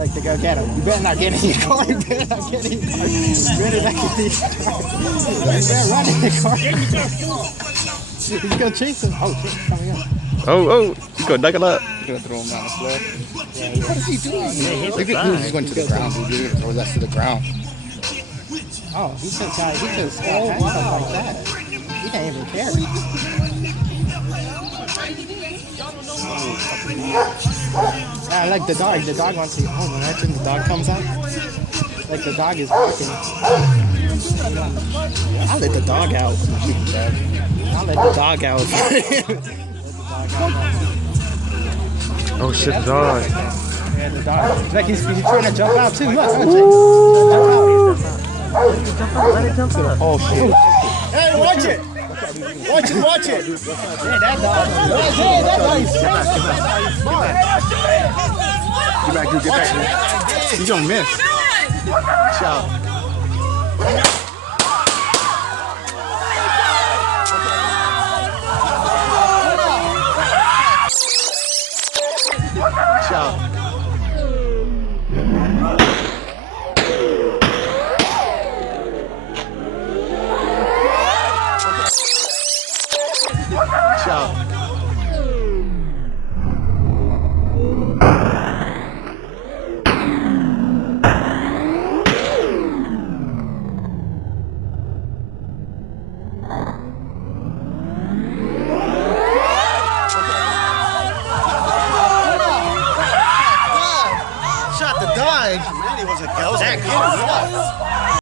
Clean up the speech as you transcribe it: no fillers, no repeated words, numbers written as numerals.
Like to go get him. You better not get in your car. You better not get in your car. You better not get in your car. You better run in your car. He's gonna chase him. Oh shit, coming up. Oh, he's gonna knuckle up. He's gonna throw him down the slope. Yeah. What is he doing? He's going to the ground, dude. He's gonna throw that to the ground. Oh, he just got handcuffed like that. He didn't even care. I like the dog. The dog wants to. Oh, imagine the dog comes out. Like the dog is barking. I'll let the dog out. I'll let the dog out. Oh shit, the dog. Yeah, the dog. Like he's trying to jump out too. Look, Let it jump out. oh shit. Hey, watch it. Watch it, watch it. Yeah, that dog. Yeah, that dog is smart. Get back, dude. Get back, dude. He's gonna miss. Ciao. Ciao. Ciao.